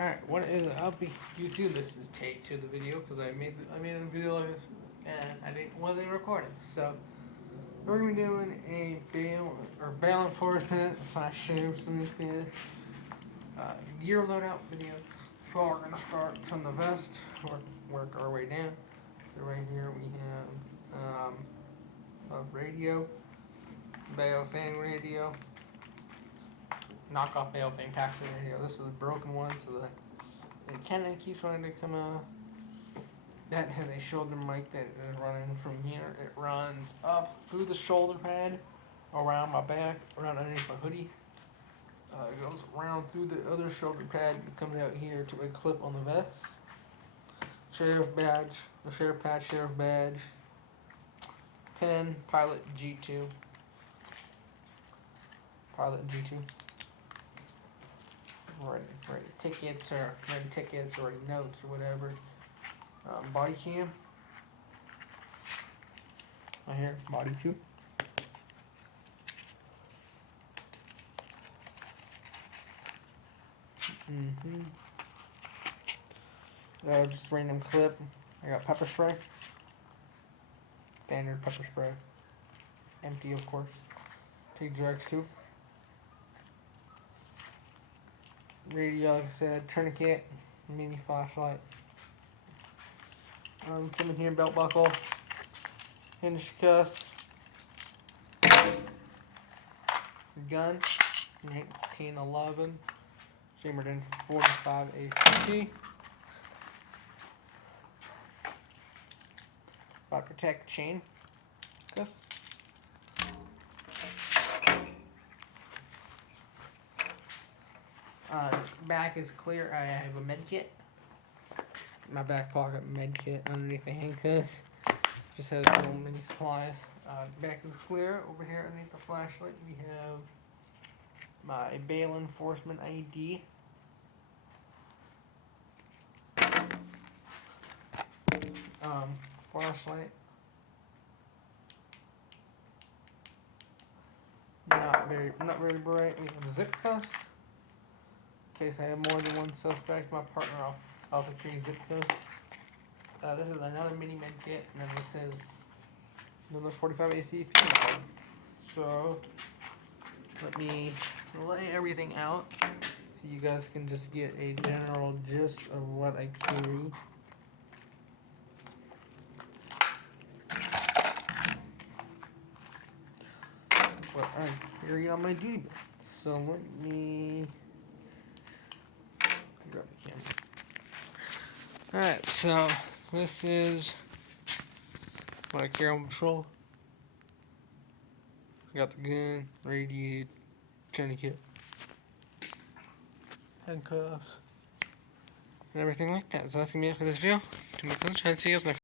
Alright, what is up, YouTube? This is take 2 of the video because I made a video like this and wasn't recording. So we're gonna be doing a bail enforcement / sheriff's gear loadout video. So we're gonna start from the vest, work our way down. So right here we have a radio, bail fan radio. Knockoff bail fan taxi radio. This is a broken one, so the antenna keeps wanting to come out. That has a shoulder mic that is running from here. It runs up through the shoulder pad, around my back, around underneath my hoodie. It goes around through the other shoulder pad and comes out here to a clip on the vest. Sheriff badge, the sheriff patch, sheriff badge, pen, pilot G2. Pilot G2. Write tickets or notes or whatever. Body cam. Right here, body tube. Just random clip. I got pepper spray. Standard pepper spray. Empty, of course. T-Drex tube. Radio, like I said, tourniquet, mini flashlight. Coming here, belt buckle, hinge cuffs, gun, 1911, Jamerton 45 ACP, Protect chain cuff. Back is clear. I have a med kit. My back pocket med kit underneath the handcuffs. Just has little mini supplies. Back is clear. Over here underneath the flashlight we have my bail enforcement ID. Flashlight. Not very bright. We have zip cuffs. In case I have more than one suspect, my partner also carries zip cuffs. This is another mini med kit, and then this is number 45 ACP. So let me lay everything out so you guys can just get a general gist of what I carry. What I carry on my duty belt. So let me grab the camera. Alright, so this is what I carry on patrol. I got the gun, radio, tourniquet, handcuffs, and everything like that. So that's gonna be it for this video. Try to see you guys next.